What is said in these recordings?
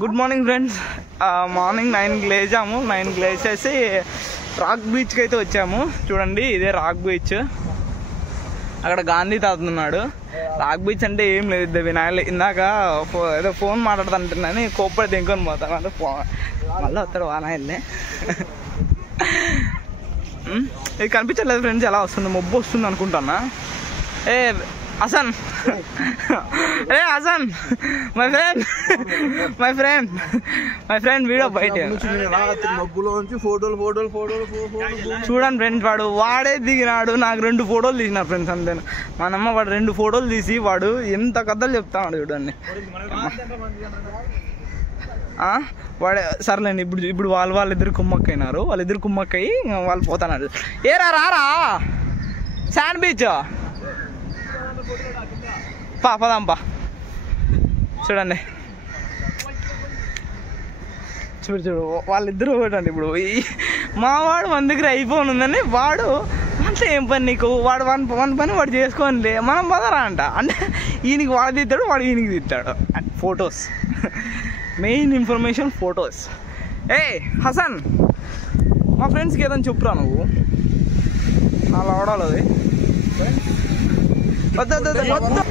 Good morning friends. Morning 9కి లేచాము. 9కి లేచేసి rock బీచ్కి అయితే వచ్చాము. చూడండి, ఇదే రాక్ బీచ్. అక్కడ గాంధీ తాత ఉన్నాడు. రాక్ బీచ్ అంటే ఏం లేదు, వినాయకులు ఇందాక ఏదో ఫోన్ మాట్లాడుతుంటున్నాను, కోప్పడి దింకొని పోతాను అంటే మళ్ళీ వస్తాడు వానాయల్ని. ఇది కనిపించట్లేదు ఫ్రెండ్స్, ఎలా వస్తుంది, మబ్బు వస్తుంది అనుకుంటున్నా. ఏ హసన్, ఏ హసన్, మై ఫ్రెండ్ వీడియో బయట చూడండి ఫ్రెండ్స్. వాడే దిగినాడు, నాకు 2 ఫోటోలు తీసినారు ఫ్రెండ్స్ అంతే. మనమ్మ వాడు 2 ఫోటోలు తీసి వాడు ఎంత కథలు చెప్తాడు చూడండి. వాడే సర్లేండి. ఇప్పుడు వాళ్ళిద్దరు కుమ్మక్కయినారు. వాళ్ళిద్దరు కుమ్మక్కయి వాళ్ళు పోతాన్నారు. ఏరా రారా శాండ్ బీచ్ పదాంపా. చూడండి చూడు వాళ్ళిద్దరు ఒకటండి. ఇప్పుడు మావాడు మన దగ్గర ఐఫోన్ ఉందని వాడు అంటే ఏం పని నీకు, వాడు వన్ పని వాడు చేసుకోనిలే, మనం పదరా అంట. అంటే ఈయనకి వాడు తీస్తాడు, వాడు ఈయనకి తీస్తాడు. Photos, main information photos. ఏ హసన్, మా ఫ్రెండ్స్కి ఏదైనా చెప్పురా నువ్వు, అలా ఆడాలి. అది వద్దు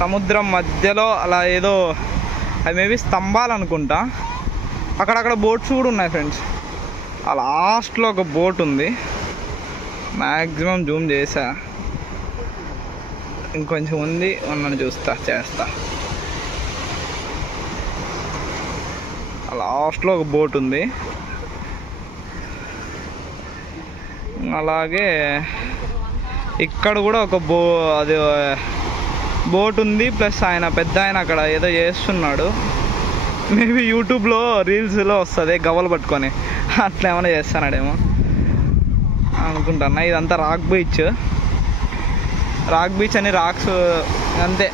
సముద్రం మధ్యలో అలా ఏదో, అది మేబీ స్తంభాలు అనుకుంటా. అక్కడక్కడ బోట్స్ కూడా ఉన్నాయి ఫ్రెండ్స్. ఆ లాస్ట్లో ఒక బోట్ ఉంది. మ్యాక్సిమం జూమ్ చేసా, ఇంకొంచెం ఉంది, ఉన్నది చేస్తా. లాస్ట్లో ఒక బోట్ ఉంది. అలాగే ఇక్కడ కూడా ఒక అది బోట్ ఉంది. ప్లస్ పెద్ద ఆయన అక్కడ ఏదో చేస్తున్నాడు. మేబీ యూట్యూబ్లో రీల్స్లో వస్తుంది గవ్వలు పట్టుకొని, అట్లా ఏమైనా చేస్తున్నాడేమో అనుకుంటున్నా. ఇదంతా రాక్ బీచ్ అని రాక్స్ అంతే.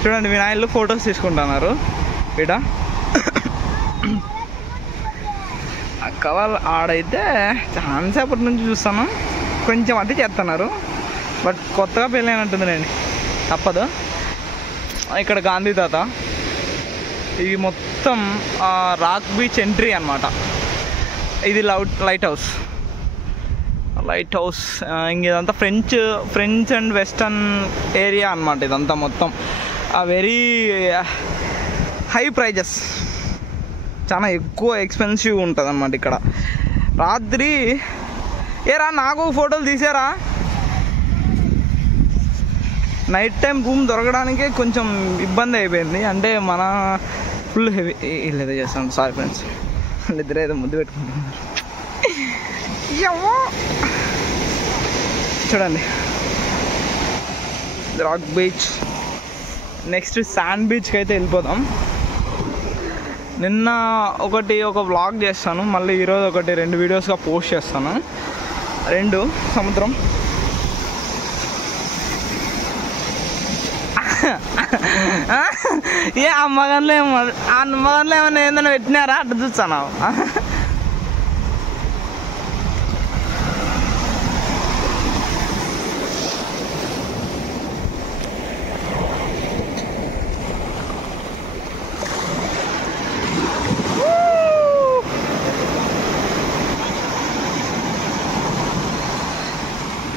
చూడండి, వినాయకులు ఫొటోస్ తీసుకుంటున్నారు ఇక్కడ. కవల్ ఆడైతే చాలాసేపటి నుంచి చూస్తాను, కొంచెం అతి చేస్తున్నారు. బట్ కొత్తగా పెళ్ళైనట్టుంది లేండి, తప్పదు. ఇక్కడ గాంధీ తాత. ఇది మొత్తం రాక్ బీచ్ ఎంట్రీ అన్నమాట. ఇది లైట్ హౌస్. ఇంక ఇదంతా ఫ్రెంచ్ అండ్ వెస్టర్న్ ఏరియా అన్నమాట. ఇదంతా మొత్తం వెరీ హై ప్రైజెస్, చాలా ఎక్కువ ఎక్స్పెన్సివ్ ఉంటుంది అన్నమాట ఇక్కడ. రాత్రి ఏరా నాకు ఫోటోలు తీసారా. నైట్ టైం రూమ్ దొరకడానికే కొంచెం ఇబ్బంది అయిపోయింది. అంటే మన ఫుల్ హెవీ ఏదో చేస్తాను. సారీ ఫ్రెండ్స్, వాళ్ళిద్దరే ఏదో ముద్దు పెట్టుకుంటున్నారు. చూడండి, రాక్ బీచ్. నెక్స్ట్ శాండ్ బీచ్కి అయితే వెళ్ళిపోదాం. నిన్న ఒక వ్లాగ్ చేస్తాను, మళ్ళీ ఈరోజు 2 వీడియోస్గా పోస్ట్ చేస్తాను. 2 సముద్రం. ఏ అమ్మగంలో ఏమన్నా ఏందన్నా పెట్టినారా అట్లా చూస్తాను.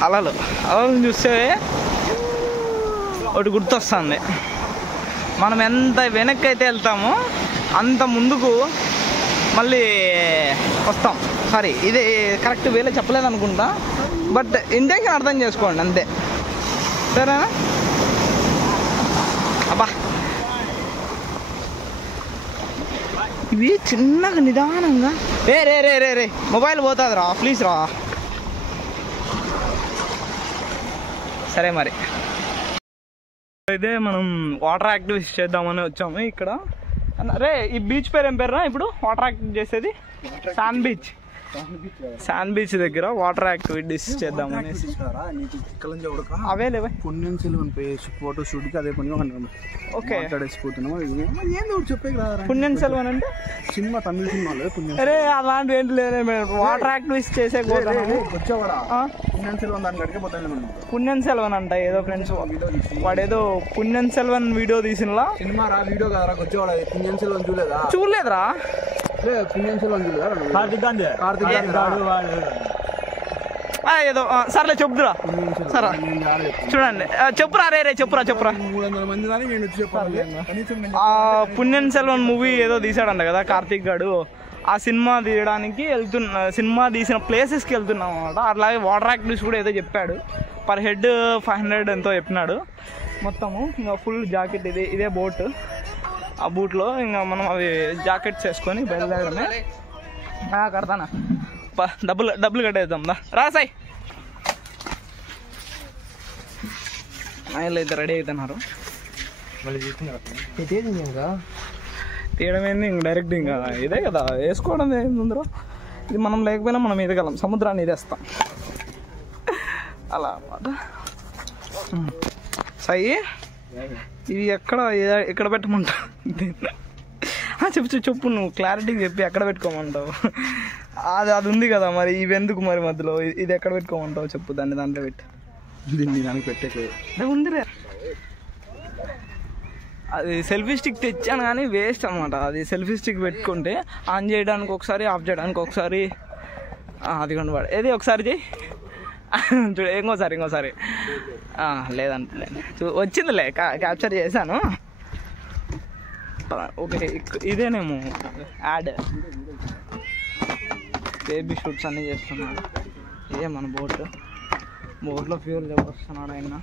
అలలు చూస్తే ఒకటి గుర్తొస్తుంది. మనం ఎంత వెనక్కి అయితే వెళ్తామో అంత ముందుకు మళ్ళీ వస్తాం. సారీ, ఇది కరెక్ట్ వేలో చెప్పలేదు అనుకుంటా, బట్ ఇంటెన్షన్ అర్థం చేసుకోండి అంతే, సరేనా? అబ్బా, ఇవి చిన్నగా నిదానంగా. రే మొబైల్ పోతుంది రా, ప్లీజ్ రా. సరే మరి, అయితే మనం వాటర్ యాక్టివిటీస్ చేద్దామని వచ్చాము ఇక్కడ. రే, ఈ బీచ్ పేరు ఏం పేరురా ఇప్పుడు వాటర్ యాక్టివిటీ చేసేది? Sand beach. శాండ్ బీచ్ దగ్గర వాటర్ యాక్టివిటీస్ చేద్దాం అనేసి. అవే లేవా పుణ్యం సెలవు ఫోటో షూట్కి అదే పని ఓకే మాట్లాడేసిపోతున్నాము. ఏందో చెప్పే పుణ్యం సెలవు అంటే సినిమా తమిళ సినిమాలో పుణ్యం. అరే అలాంటివి ఏంటి లేదు, వాటర్ యాక్టివిటీస్ చేసే వచ్చేవాడా పుణ్యం సెలవు దానికి అడిగిపోతాను. పుణ్యం సెల్వన్ అంట ఏదో ఫ్రెండ్స్, వాడేదో పుణ్యం సెల్వన్ వీడియో తీసినలా. సినిమా రా వీడియో కదరా వచ్చేవాడు. పుణ్యం సెలవు చూడలేదా? చూడలేదురా. పుణ్యం సెలవు చూడలేదా? ఏదో సర్లే చెప్పురా. సరే చూడండి, చెప్పురా రే చెప్పురా 300 మంది దాన్ని నేను వచ్చి చెప్పాలి. పుణ్యం సెల్వన్ మూవీ ఏదో తీసాడంట కదా కార్తీక్ గాడు. ఆ సినిమా తీయడానికి సినిమా తీసిన ప్లేసెస్కి వెళ్తున్నాం అనమాట. అట్లాగే వాటర్ యాక్టివిటీస్ కూడా ఏదో చెప్పాడు. పర్ హెడ్ 500 ఎంతో చెప్పినాడు మొత్తము. ఇంకా ఫుల్ జాకెట్ ఇదే బోట్. ఆ బోట్లో ఇంకా మనం అవి జాకెట్స్ వేసుకొని బయలుదేరడమే. కడతానా డబ్బులు కట్టేద్దాం రా సాయి. ఆయన అయితే రెడీ అవుతున్నారు. తీయడం ఏంది ఇంక డైరెక్ట్ ఇంకా ఇదే కదా వేసుకోవడం ఏందో. ఇది మనం లేకపోయినా మనం ఎదగలం, సముద్రాన్ని ఇదేస్తాం అలా అన్నమాట. సాయి ఇది ఎక్కడ పెట్టమంటావు? చెప్పు నువ్వు క్లారిటీగా చెప్పి ఎక్కడ పెట్టుకోమంటావు? అది ఉంది కదా మరి, ఇవి ఎందుకు మరి మధ్యలో? ఇది ఎక్కడ పెట్టుకోమంటావు చెప్పు, దాంట్లో పెట్టి. దానికి పెట్టే ఉందిలే. అది సెల్ఫీ స్టిక్ తెచ్చాను కానీ వేస్ట్ అనమాట. అది సెల్ఫీ స్టిక్ పెట్టుకుంటే ఆన్ చేయడానికి ఒకసారి, ఆఫ్ చేయడానికి ఒకసారి. అది కొండ వాడు ఏది ఒకసారి చెయ్యి చూడ. ఇంకోసారి లేదంటే వచ్చిందిలే, క్యాప్చర్ చేశాను. ఓకే ఇదేనేమో యాడ్. బేబీ షూట్స్ అన్నీ చేస్తున్నాడు. ఇదే మన బోట్లో ఫ్యూల్ వస్తున్నాడు ఆయన.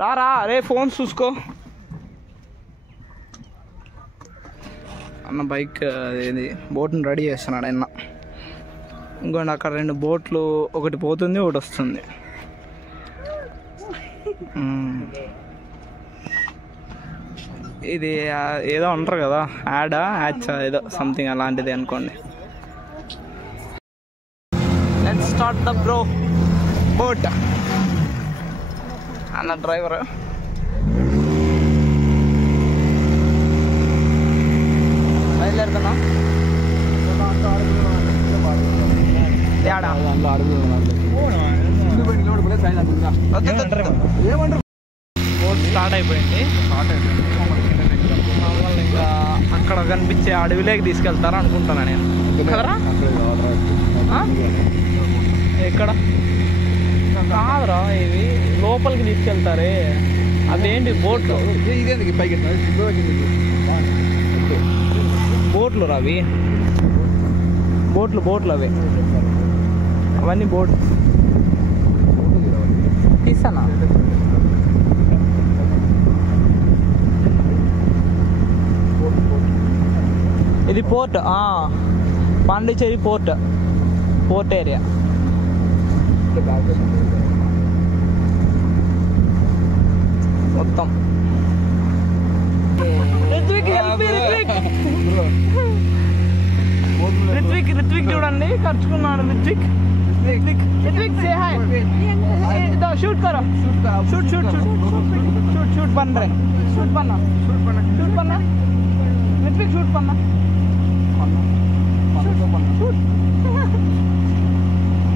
రా అరే ఫోన్స్ చూసుకో అన్న. బైక్ ఇది బోట్ని రెడీ చేస్తున్నాడు ఆయన. ఇంకోండి అక్కడ 2 బోట్లు, ఒకటి పోతుంది ఒకటి వస్తుంది. ఇది ఏదో అంటారు కదా యాచ్ ఏదో సంథింగ్ అలాంటిది అనుకోండి. Let's start the bro boat అన్న డ్రైవర్. బయలుదేరుతున్నా. బోట్ స్టార్ట్ అయిపోయింది. మమ్మల్ని ఇంకా అక్కడ కనిపించే అడవిలోకి తీసుకెళ్తారా అనుకుంటున్నా నేను. కదరా ఎక్కడ కాదురా, ఇవి లోపలికి తీసుకెళ్తారే. అదేంటి బోట్లు? బోట్లు రా అవి, బోట్లు అవి, అవన్నీ బోట్ తీసానా. ఇది పోర్ట్, పాండిచేరి పోర్ట్ ఏరియా. మొత్తం రిత్విక్ చూడండి ఖర్చుకున్నాడు. రిత్విక్ సే హాయ్. షూట్ కరో, షూట్ పన్ రే, షూట్ పన్నా రిత్విక్, షూట్ పన్నా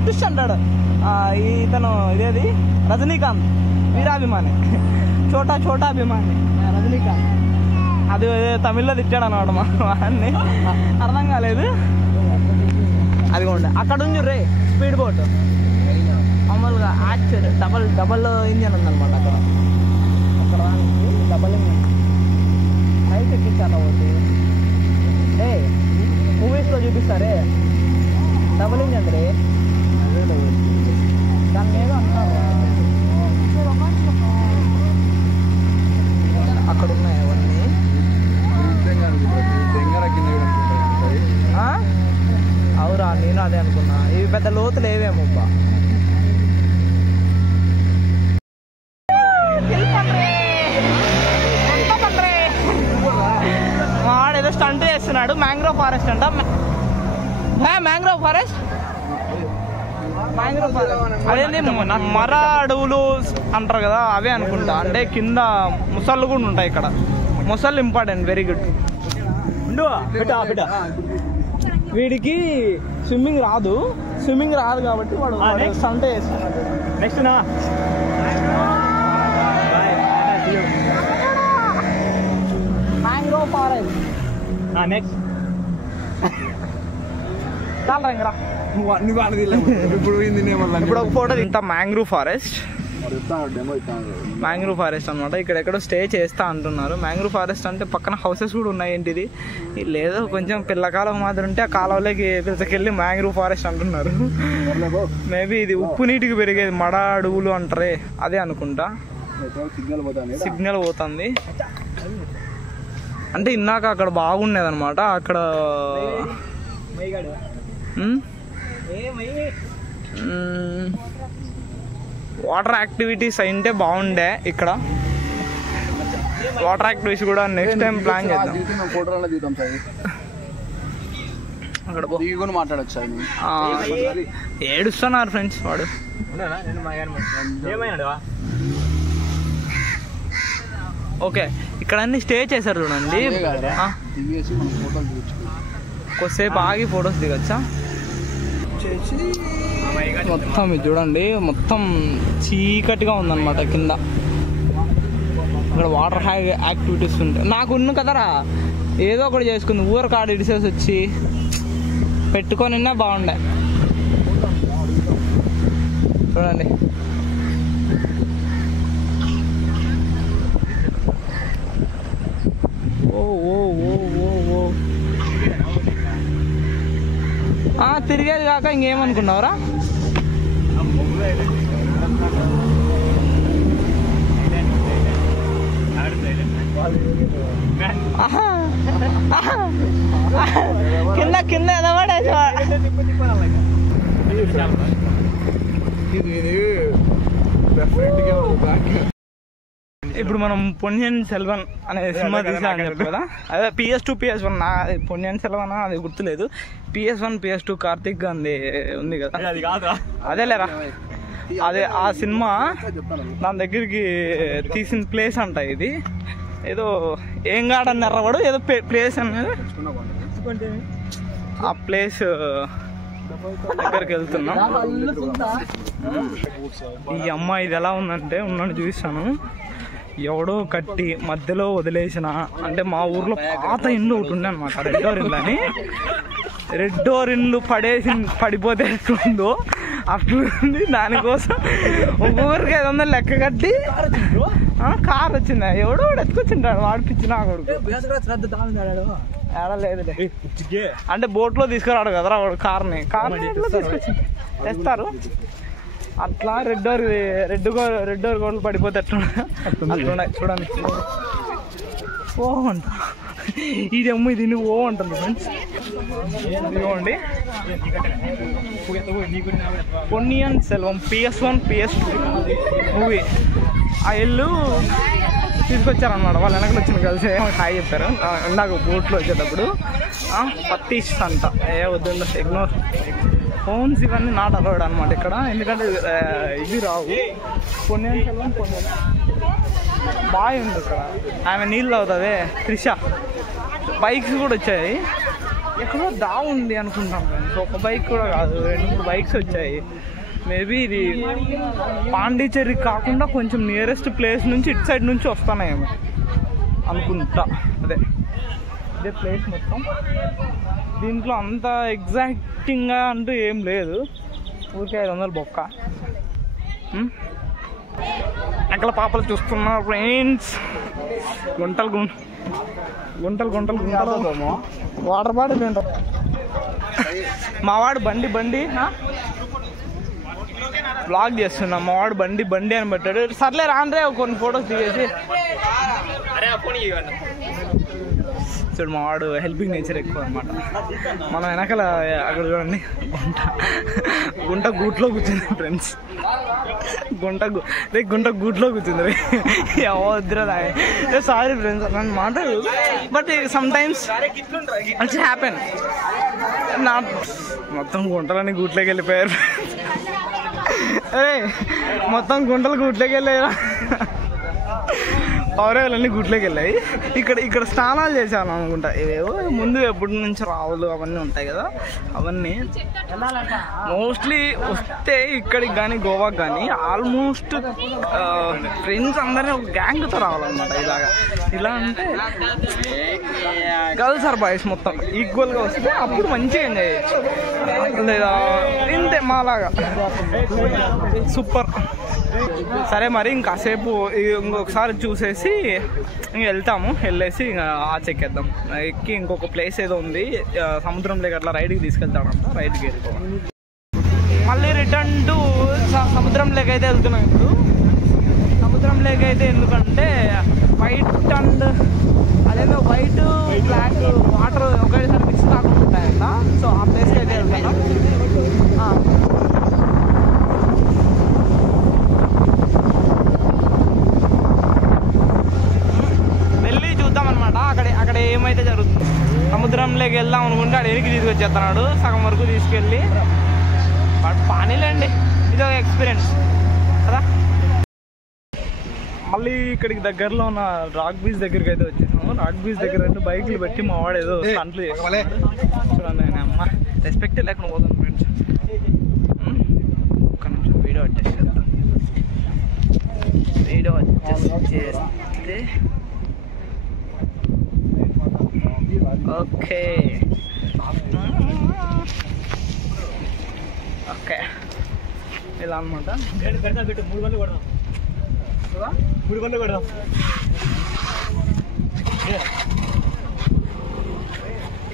టుష్ అంటాడు. ఇతను ఇదేది రజనీకాంత్ వీరాభిమాని, చోటా అభిమాని రజనీకాంత్. అది తమిళ్లో తిట్టాడు అన్నమాట మా వాడిని, అర్థం కాలేదు. అదిగోండి అక్కడ ఉంది రే స్పీడ్ బోట్. మామూలుగా యాక్చువల్ డబల్ ఇంజన్ ఉందన్నమాట అక్కడ డబల్ ఇంజన్. హైట్ ఎక్కించారా ఒకటి మూవీస్లో చూపిస్తారే డబల్ ఇంజన్ రే. దాన్ని ఏదో అంటారు. అక్కడ ఉన్నాయి అవన్నీ. అవురా నేను అదే అనుకున్నా. ఇవి పెద్ద లోతులు ఏవేమో. వాడేదో స్టంట్ చేస్తున్నాడు. మ్యాంగ్రోవ్ ఫారెస్ట్ అంట. మ్యాంగ్రోవ్ ఫారెస్ట్ అదేంటి మర అడవులు అంటారు కదా అవే అనుకుంటా. అంటే కింద ముసళ్ళు కూడా ఉంటాయి ఇక్కడ. ముసళ్ళు ఇంపార్టెంట్. Very good. వీడికి స్విమ్మింగ్ రాదు కాబట్టి వాడు సంటే వేస్తున్నాడు. Next mangrove forest. నెక్స్ట్ చాలరా ఇప్పుడు ఒక ఫోటో ఇంత మ్యాంగ్రోవ్ ఫారెస్ట్ అనమాట. ఇక్కడ ఎక్కడో స్టే చేస్తా అంటున్నారు. మ్యాంగ్రోవ్ ఫారెస్ట్ అంటే పక్కన హౌసెస్ కూడా ఉన్నాయి. ఏంటిది లేదో కొంచెం పిల్లకాలం మాదిరి ఉంటే ఆ కాలంలోకి పిల్లకెళ్ళి మ్యాంగ్రోవ్ ఫారెస్ట్ అంటున్నారు. మేబీ ఇది ఉప్పు నీటికి పెరిగేది మడ అడవులు అంటారే అదే అనుకుంటా. సిగ్నల్ పోతుంది అంటే ఇందాక అక్కడ బాగుండేది అనమాట. అక్కడ వాటర్ యాక్టివిటీస్ అయితే బాగుండే. ఇక్కడ వాటర్ యాక్టివిటీస్ కూడా నెక్స్ట్ టైం ప్లాన్ చేద్దాం. అక్కడ మాట్లాడచ్చు. ఏడుస్తున్నారు ఫ్రెండ్స్. వాడు ఓకే ఇక్కడ అన్ని స్టే చేశారు చూడండి. కొద్దిసేపు ఆగి ఫొటోస్ దిగచ్చా. మొత్తం ఇది చూడండి, మొత్తం చీకటిగా ఉందన్నమాట కింద. ఇక్కడ వాటర్ యాక్టివిటీస్ ఉంటాయి. నాకు ఉన్న కదరా ఏదో ఒకటి చేసుకుంది. ఊరు కాడ ఇడిసేసి వచ్చి పెట్టుకొని బాగుండే. చూడండి ఓ ఓ ఓ ఓ ఓ తిరిగేది కాక ఇంకేమనుకున్నావురా? కింద కింద ఇప్పుడు మనం పొన్నియిన్ సెల్వన్ అనే సినిమా తీసామని చెప్పు కదా. అదే PS2 PS1 పొన్నియిన్ సెల్వన్ అది గుర్తులేదు. PS1 PS2 కార్తిక్ గాంధీ ఉంది కదా, అదేలేరా. అదే ఆ సినిమా దాని దగ్గరికి తీసిన ప్లేస్ అంట ఇది. ఏదో ఏం గాడని ఎర్రవాడు ఏదో ప్లేస్ అనేది. ఆ ప్లేస్ దగ్గరికి వెళ్తున్నాం. ఈ అమ్మాయి ఇది ఎలా ఉందంటే ఉన్నట్టు చూపిస్తాను. ఎవడో కట్టి మధ్యలో వదిలేసిన, అంటే మా ఊర్లో పాత ఇండ్లు ఒకటి ఉండే అనమాట, రెడ్ డోర్ ఇండ్లు అని. రెడ్ డోర్ ఇండ్లు పడిపోతే ఎట్లుందో అట్లుంది. దానికోసం ఊరికి 500 లెక్క కట్టి కార్ వచ్చింది. ఎవడో ఎత్తుకొచ్చింటాడు వాడిపించిన కొడుకు. ఏడలేదులే అంటే బోట్లో తీసుకురాడు కదరా వాడు. కార్ని తీసుకొచ్చి తెస్తారు. అట్లా రెడ్ డోర్ గోడలు పడిపోతే అట్లున్నాయి చూడండి. ఓ అంట ఇది అమ్మ ఇది ఓ అంటుంది ఫ్రెండ్స్. ఇదిగోండి Ponniyin Selvan PS1 PS2 movie. ఆ ఇల్లు తీసుకొచ్చారనమాట. వాళ్ళు వెనకలు వచ్చిన కలిసి హాయ్ చెప్పారు ఇందాక బోట్లో వచ్చేటప్పుడు. పత్తీస్ అంట వద్దు ఇగ్నోర్. ఫోన్స్ ఇవన్నీ నాట్ అలౌడ్ అనమాట ఇక్కడ. ఎందుకంటే ఇది రావు. పొన్నియిన్ సెల్వన్ బాగా ఉంది ఇక్కడ. ఆమె నీళ్ళు అవుతుంది త్రిష. బైక్స్ కూడా వచ్చాయి. ఎక్కడో ఉంది అనుకుంటాం ఫ్రెండ్స్. ఒక బైక్ కూడా కాదు, 2-3 బైక్స్ వచ్చాయి. మేబీ ఇది పాండిచ్చేరి కాకుండా కొంచెం నియరెస్ట్ ప్లేస్ నుంచి ఇటు సైడ్ నుంచి వస్తున్నాయేమో అనుకుంటా. ఇదే ప్లేస్ మొత్తం. దీంట్లో అంత ఎగ్జాక్టింగ్గా అంటూ ఏం లేదు. ఊరికే 500 బొక్క. అక్కడ పాపలు చూస్తున్నారు ఫ్రెండ్స్. గుంటలు వాటర్ బాటిల్ ఉంటారు. మావాడు బండి బ్లాగ్ చేస్తున్నా. మావాడు బండి అని పెట్టాడు. సర్లే రాండ్రే కొన్ని ఫొటోస్ దిగేసి. చూడు మావాడు హెల్పింగ్ నేచర్ ఎక్కువ అనమాట. మనం వెనకాల అక్కడ చూడండి గుంట గూట్లో కూర్చుంది ఫ్రెండ్స్. గుంట గుడ్లో కూర్చుంది రే వద్దురా సారీ ఫ్రెండ్స్ నన్ను మాటలు but some times it's happen నా మొత్తం గుంటలని గూట్లోకి వెళ్ళిపోయారు అరే మొత్తం గుంటలు గూట్లోకి వెళ్ళాయా పౌరవలన్నీ గుట్లోకి వెళ్ళాయి ఇక్కడ స్నానాలు చేశాను అనుకుంటా ఇవేవో ముందు ఎప్పటి నుంచి రావులు అవన్నీ ఉంటాయి కదా అవన్నీ మోస్ట్లీ వస్తే ఇక్కడికి కానీ గోవాకి కానీ ఆల్మోస్ట్ ఫ్రెండ్స్ అందరినీ ఒక గ్యాంగ్తో రావాలన్నమాట ఇలాగా ఇలా అంటే గర్ల్స్ ఆర్ బాయ్స్ మొత్తం ఈక్వల్గా వస్తే అప్పుడు మంచిగా ఎంజాయ్ చేయొచ్చు లేదా ఇంతే మాలాగా సూపర్ సరే మరి ఇంకాసేపు ఇంకొకసారి చూసేసి ఇంక వెళ్ళేసి ఇంకా చెక్కేద్దాం ఎక్కి ఇంకొక ప్లేస్ ఏదో ఉంది సముద్రం లేక అట్లా రైడ్కి తీసుకెళ్తాడంట రైడ్కి వెళ్ళిపోవాలి మళ్ళీ రిటర్న్ టు సముద్రం లేక అయితే వెళ్తున్నాం ఇప్పుడు సముద్రం లేక అయితే ఎందుకంటే వైట్ అండ్ అదేదో వైట్ బ్లాక్ వాటర్ ఒకేసారి మిక్స్ కాకుండా ఉంటాయంట సో ఆ ప్లేస్కి అయితే వెళ్తున్నాం అక్కడ ఏమైతే జరుగుతుంది సముద్రంలోకి వెళ్దాం అనుకుంటే అక్కడ ఎనికి తీసుకొచ్చేస్తున్నాడు సగం వరకు తీసుకెళ్ళి బట్ పానీలేండి ఇది ఒక ఎక్స్పీరియన్స్ కదా మళ్ళీ ఇక్కడికి దగ్గరలో ఉన్న రాక్ బీచ్ దగ్గరికి అయితే వచ్చేసాము రాక్ బీచ్ దగ్గర 2 బైకులు పెట్టి మా వాడు ఏదో స్టంట్లు చేస్తున్నాడు చూడండి అమ్మ రెస్పెక్ట్ లేకుండా పోతాను ఫ్రెండ్స్ ఒక్క నిమిషం వీడియో వచ్చేస్తే ఓకే ఓకే ఇలా అనమాట 3 బండ్లు కొడదాం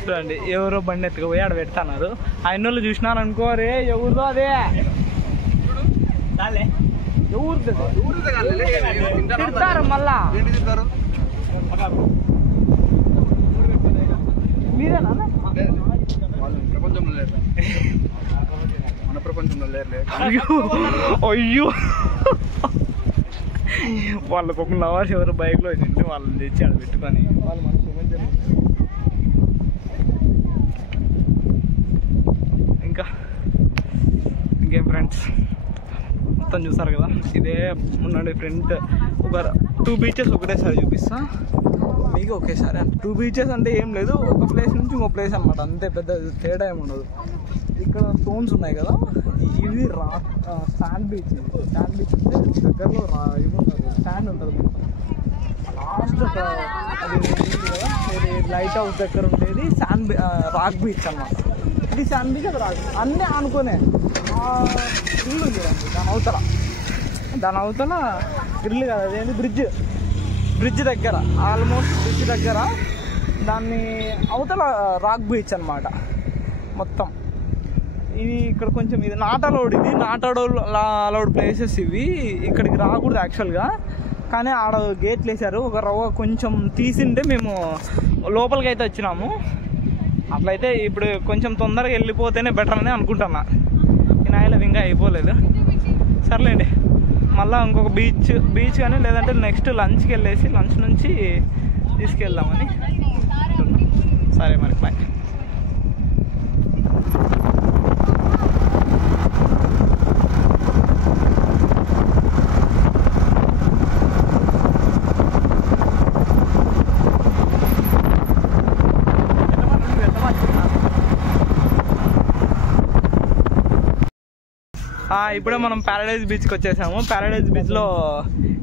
చూడండి ఎవరో బండి ఎత్తుకుపోయి ఆడ పెడతాన్నారు ఆయన వాళ్ళు చూసినారు అనుకో రే ఎవరిదో అదే ఎవరు మళ్ళా మీరేనా మన ప్రపంచంలో లేరు అయ్యో వాళ్ళకు ఒక లవర్స్ ఎవరు బైక్లో వచ్చింటే వాళ్ళని తెచ్చి ఆడ పెట్టుకొని వాళ్ళు మన ప్రపంచం ఇంకేం ఫ్రెండ్స్ మొత్తం చూసారు కదా ఇదే ఉండండి ఫ్రెండ్ ఒక 2 బీచెస్ ఒకటేసారి చూపిస్తా మీకు ఒకేసారి అంటే 2 బీచెస్ అంటే ఏం లేదు ఒక ప్లేస్ నుంచి ఇంకో ప్లేస్ అనమాట అంతే పెద్ద తేడా ఏమి ఉండదు ఇక్కడ స్టోన్స్ ఉన్నాయి కదా ఇవి శాండ్ బీచ్ అంటే దగ్గరలో శాండ్ ఉంటుంది లాస్ట్ అది లైట్ హౌస్ దగ్గర ఉండేది శాండ్ రాక్ బీచ్ అన్నమాట ఇది శాండ్ బీచ్ అది రాక్ అన్నీ ఆనుకునే ఇల్లు ఉంది దాని అవతల ఇల్లు కదా అదేంటి బ్రిడ్జ్ దగ్గర ఆల్మోస్ట్ బ్రిడ్జ్ దగ్గర దాన్ని అవతల రాక్ బీచ్ అన్నమాట మొత్తం ఇది ఇక్కడ కొంచెం ఇది నాట్ అలౌడ్ ప్లేసెస్ ఇవి ఇక్కడికి రాకూడదు యాక్చువల్గా కానీ ఆడ గేట్లు వేసారు ఒక రవ్వ కొంచెం తీసింటే మేము లోపలికి అయితే వచ్చినాము అట్లయితే ఇప్పుడు కొంచెం తొందరగా వెళ్ళిపోతేనే బెటర్ అని అనుకుంటున్నా ఈ నాయలు ఇంకా అయిపోలేదు సర్లేండి మళ్ళీ ఇంకొక బీచ్ కానీ లేదంటే నెక్స్ట్ లంచ్కి వెళ్ళేసి లంచ్ నుంచి తీసుకెళ్దామని సరే మరి బాయ్ ఇప్పుడే మనం ప్యారడైజ్ బీచ్కి వచ్చేసాము ప్యారడైజ్ బీచ్లో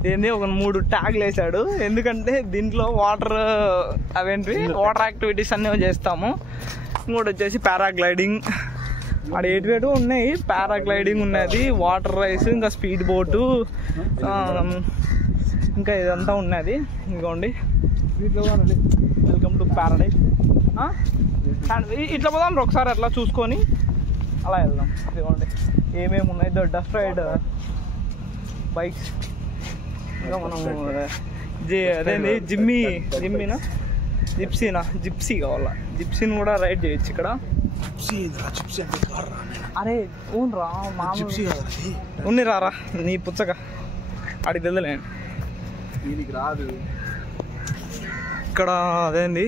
ఏంది ఒక 3 ట్యాగ్లు వేసాడు ఎందుకంటే దీంట్లో వాటర్ యాక్టివిటీస్ అన్నీ చేస్తాము ఇంకోటి వచ్చేసి పారాగ్లైడింగ్ ఆడ ఏటు ఉన్నాయి పారాగ్లైడింగ్ ఉన్నది వాటర్ రైస్ ఇంకా స్పీడ్ బోటు ఇంకా ఇదంతా ఉన్నది ఇంకోండి వెల్కమ్ టు ప్యారడైజ్ ఇట్లా పోదాం ఒకసారి అట్లా చూసుకొని అలా వెళ్దాం ఇదిగోండి ఏమేమి ఉన్నాయి డస్ట్ రైడ్ బైక్స్ ఇంకా మనము అదేంటి జిమ్మీనా జిప్సీ కావాలా, జిప్సీని కూడా రైడ్ చేయొచ్చు ఇక్కడ. అరే ఊన్ రా ఉన్ని రారా నీ పుచ్చక అడిగి తెలియలేండి దీనికి రాదు. ఇక్కడ అదేంది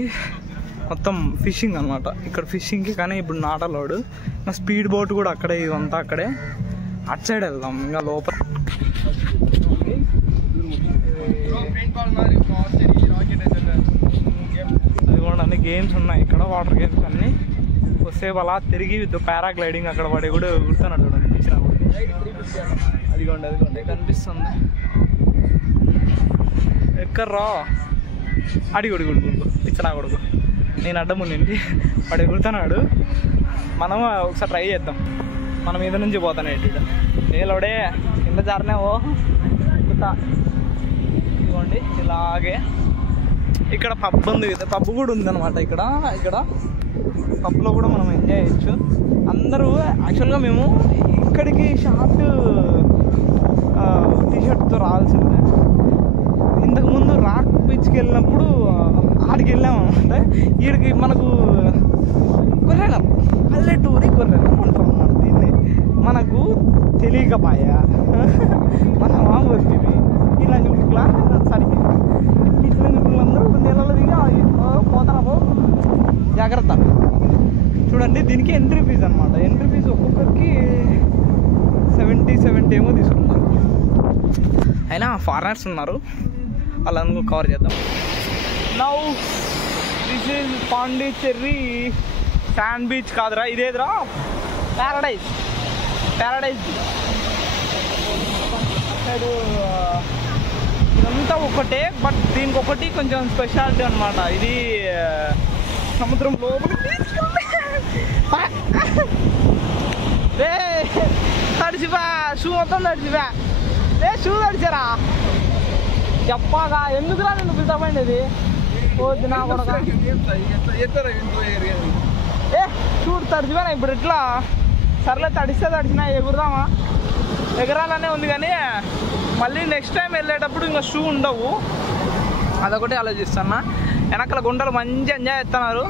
మొత్తం ఫిషింగ్ అనమాట. ఇక్కడ ఫిషింగ్కి కానీ ఇప్పుడు నాట్ అలౌడ్. నా స్పీడ్ బోట్ కూడా అక్కడే, ఇదంతా అక్కడే. అటు సైడ్ వెళ్దాం ఇంకా లోపల. అది కూడా అన్ని గేమ్స్ ఉన్నాయి ఇక్కడ, వాటర్ గేమ్స్ అన్నీ. కొద్దిసేపు అలా తిరిగి విత్ పారాగ్లైడింగ్ అక్కడ పడి కూడా గుర్తున్నాడు చూడండి పిచ్చిన. అదిగోండి కనిపిస్తుంది. ఎక్కర్రా అడిగుడు పిచ్చనా కొడుకు, నేను అడ్డం ఉండి వాడు ఎగురుతున్నాడు. మనం ఒకసారి ట్రై చేద్దాం. మన మీద నుంచి పోతాను ఏంటి నేలవడే కింద జారినావో ఎక్కుతా. ఇదిగోండి ఇలాగే ఇక్కడ పబ్ ఉంది, పబ్ కూడా ఉందన్నమాట. ఇక్కడ పబ్లో కూడా మనం ఎంజాయ్ చేయొచ్చు. అందరూ యాక్చువల్గా మేము ఇక్కడికి షార్ట్ టీషర్ట్తో రావాల్సిందే. ఇంతకుముందు రాక్ బీచ్కి వెళ్ళినప్పుడు ఆడికి వెళ్ళాము అనమాట. వీడికి మనకు కొర్రెలం, పల్లెటూరి కొర్రెలం అంటాం అన్నమాట దీన్ని. మనకు తెలియకపాయా మన మామూలువి ఇలా చుట్టుకులా సరికి ఇట్లా చుట్టుకులందరూ నెలలు దిగా పోతాము. జాగ్రత్త. చూడండి దీనికి ఎంట్రీ ఫీజు అనమాట. ఎంట్రీ ఫీజు ఒక్కొక్కరికి 70 ఏమో తీసుకున్నారు. అయినా ఫారినర్స్ ఉన్నారు, వాళ్ళందరూ కవర్ చేద్దాం. Now this is Pondicherry sand beach కాదురా, ఇదేదిరా ప్యారడైజ్ బీచ్. సైడు ఇదంతా ఒకటే, బట్ దీనికి ఒకటి కొంచెం స్పెషాలిటీ అనమాట. ఇది సముద్రం లోపల తడిచిపా, షూ మొత్తం తడిచిపా. షూ తడిచారా చెప్పాగా, ఎందుకురా నేను పిలిచపోయింది. నా కొడక షూ తడిచిపోయినా ఇప్పుడు ఎట్లా. సర్లే తడిచినా ఎగురుదామా, ఎగరాలనే ఉంది. కానీ మళ్ళీ నెక్స్ట్ టైం వెళ్ళేటప్పుడు ఇంకా షూ ఉండవు, అదొకటి ఆలోచిస్తున్నా. వెనకాల గుంటలు మంచిగా ఎంజాయ్ చేస్తున్నారు.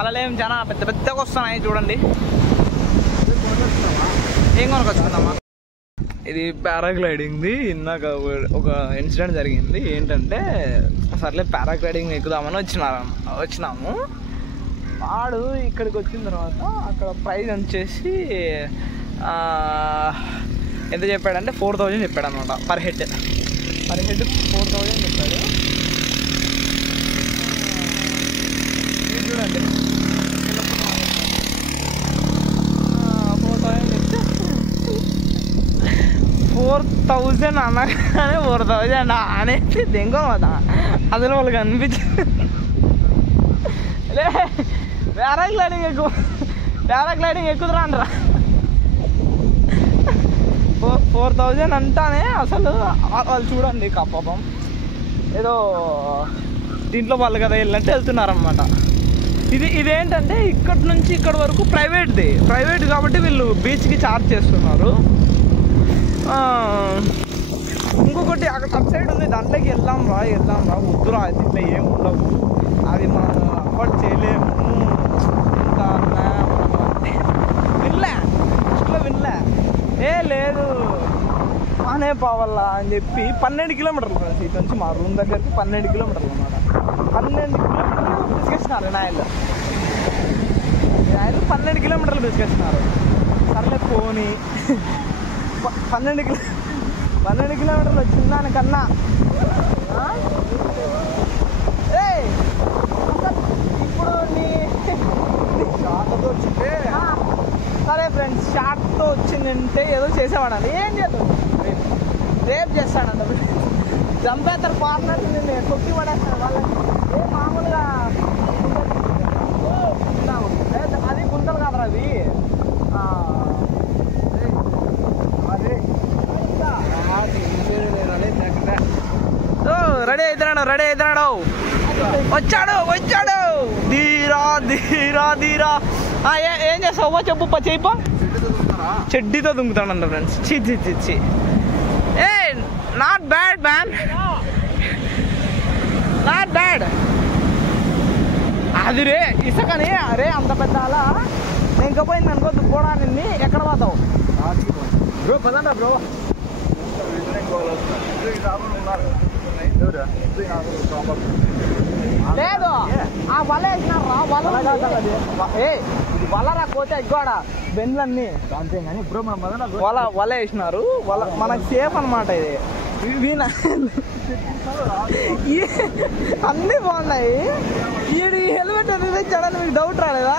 అలలేం చాలా పెద్దగా వస్తున్నాయి చూడండి. ఏం కొనుకొచ్చుకుందామా. ఇది పారాగ్లైడింగ్ది. ఇందాక ఒక ఇన్సిడెంట్ జరిగింది. ఏంటంటే సర్లే పారాగ్లైడింగ్ ఎక్కుదామని వచ్చినాము. వాడు ఇక్కడికి వచ్చిన తర్వాత అక్కడ ప్రైస్ వచ్చేసి ఎంత చెప్పాడంటే 4000 చెప్పాడు అనమాట పర్ హెడ్ 4000 చెప్పాడు. చూడండి 4000 అనగానే 4000 అనేది దెంగమాట. అసలు వాళ్ళకి అనిపించింది పారాగ్లైడింగ్ ఎక్కుతురా అనరా. 4000 అంటానే అసలు వాళ్ళు చూడండి పాపం ఏదో దీంట్లో వాళ్ళు కదా వెళ్ళినట్టు వెళ్తున్నారనమాట. ఇదేంటంటే ఇక్కడి నుంచి ఇక్కడ వరకు ప్రైవేట్ కాబట్టి వీళ్ళు బీచ్కి ఛార్జ్ చేస్తున్నారు. ఇంకొకటి అక్కడ సబ్ సైడ్ ఉంది, దాంట్లోకి వెళ్దాం రా వద్దురా, దీంట్లో ఏం ఉండవు, అది మనం అఫోర్డ్ చేయలేము. వినలే లేదు అనే పోవాలా అని చెప్పి 12 కిలోమీటర్లు ఫ్రెండ్స్ ఇటు నుంచి మా రూమ్ దగ్గరికి 12 కిలోమీటర్లు అన్నమాట. 12 కిలోమీటర్లు బిస్కెచ్చినారు నాయలు 12 కిలోమీటర్లు బిస్కెచ్చినారు. సర్లే పోనీ 12 కిలోమీటర్లు వచ్చిన దానికన్నా ఇప్పుడు నీ షార్ట్తో వచ్చిందే. సరే ఫ్రెండ్స్, షార్ట్తో వచ్చిందంటే ఏదో చేసేవాడాలి. ఏం చేద్దాం, రేపు చేస్తాడంట. చంపేస్తారు పార్ట్నర్స్, నేను కొట్టి పడేస్తాను వాళ్ళకి. మామూలుగా అది గుంతలు కాదురా అవి. రెడీ అవుతున్నాడు వచ్చాడు. ధీరా ఏం చేస్తావు చెప్పు చెప్పా. చెడ్డీతో దుంకుతాడంట ఫ్రెండ్స్. చి ఏ not bad man, not bad. అది రే ఇసుకని అరే అంత పెద్ద అలా ఇంకా పోయింది అనుకో దుబ్బోడాన్ని ఎక్కడ పోతావు బ్రో పదండి బ్రో. లేదు ఆ వల వేసినారా వలరా పోతే ఎగ్గోడ బెండ్లన్నీ అంతే కానీ బ్రో మనం పదండి. వల వేసినారు వల మనకు సేఫ్ అనమాట ఇది. అన్నీ బాగున్నాయి. ఈ హెల్మెట్ ఎందుకు తెచ్చాడని మీకు డౌట్ రాలేదా?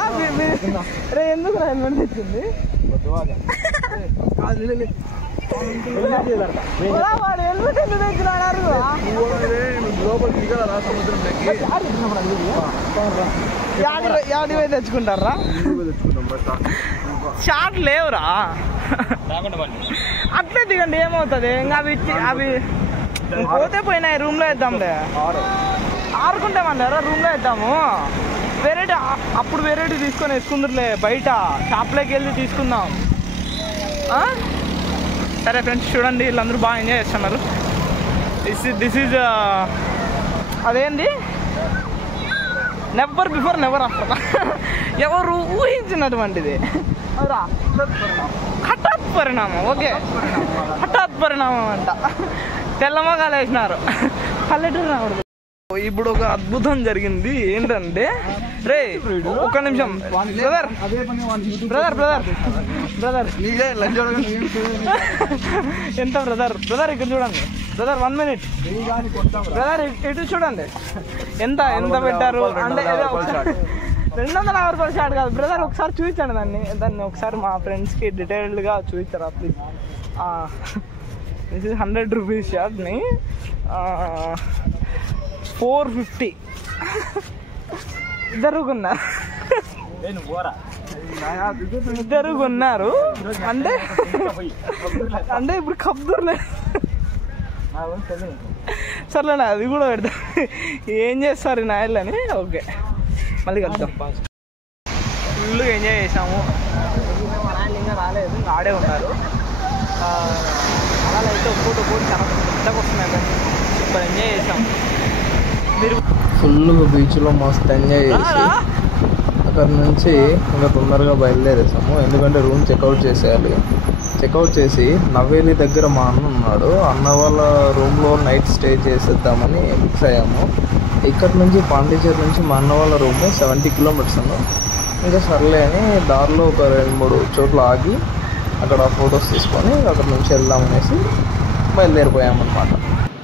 రే ఎందుకు హెల్మెట్ తెచ్చింది? వాడు హెల్మెట్ ఎందుకు తెచ్చినాడు? లోపల దిగలరా సముద్రంలోకి? యాడి పోయి తెచ్చుకుంటారా? షార్ట్ లేవురా. అట్లే దిగండి ఏమవుతుంది ఇంకా అవి పోతే పోయినాయి. రూమ్ లో వేద్దాంలే. ఆడుకుంటామంటారా రూమ్ లో వేద్దాము. వెరైటీ అప్పుడు వెరైటీ తీసుకొని వేసుకుందరులే. బయట షాప్లోకి వెళ్ళి తీసుకుందాం. సరే ఫ్రెండ్స్ చూడండి వీళ్ళందరూ బాగా ఎంజాయ్ చేస్తున్నారు. దిస్ ఈజ్ అదేంది నెవర్ బిఫోర్ నెవర్ ఆఫ్టర్. ఎవరు ఊహించినటువంటిది హఠాత్ పరిణామం. ఓకే హఠాత్ పరిణామం అంట. తెల్లమొగాలు వేసినారు. పల్లెటూరు రావడదు. ఇప్పుడు ఒక అద్భుతం జరిగింది. ఏంటంటే రే ఒక్క నిమిషం బ్రదర్ బ్రదర్ బ్రదర్ బ్రదర్ ఎంత బ్రదర్ బ్రదర్ ఇక్కడ చూడండి బ్రదర్ 1 minute బ్రదర్ ఇటు చూడండి ఎంత ఎంత పెట్టారు అంటే 250 రూపాయలు షార్ట్ కాదు బ్రదర్. ఒకసారి చూపించండి దాన్ని ఒకసారి మా ఫ్రెండ్స్కి డీటెయిల్డ్గా చూపించారా ప్లీజ్. దిస్ ఇస్ 100 రూపీస్ షార్ట్ని 450 ఇద్దరు కొన్నారు. అంటే అంటే ఇప్పుడు కబ్దూర్లే. సర్లేనా అది కూడా పెడతా. ఏం చేస్తారు నాయలని. ఓకే మళ్ళీ కలుద్దాం. ఫుల్గా ఎంజాయ్ చేసాము. మా నాయన ఇంకా రాలేదు, ఇంకా ఆడే ఉన్నారు. అలా అయితే ఒక్కోటి చాలా పెద్దగా వస్తున్నాయి. సూపర్ ఎంజాయ్ చేసాము. మీరు ఫుల్గా బీచ్లో మస్తు ఎంజాయ్ చేసి అక్కడ నుంచి ఇంకా తొందరగా బయలుదేరేసాము. ఎందుకంటే రూమ్ చెక్అవుట్ చేసేయాలి. చెక్అవుట్ చేసి నవేలి దగ్గర మా అన్న ఉన్నాడు. అన్న వాళ్ళ రూమ్లో నైట్ స్టే చేసేద్దామని ఫిక్స్ అయ్యాము. ఇక్కడ నుంచి పాండిచేరి నుంచి మా అన్న వాళ్ళ రూమ్ 70 kilometers ఇంకా సర్లే అని దారిలో ఒక 2-3 చోట్ల ఆగి అక్కడ ఫొటోస్ తీసుకొని అక్కడ నుంచి వెళ్దామనేసి బయలుదేరిపోయామన్నమాట.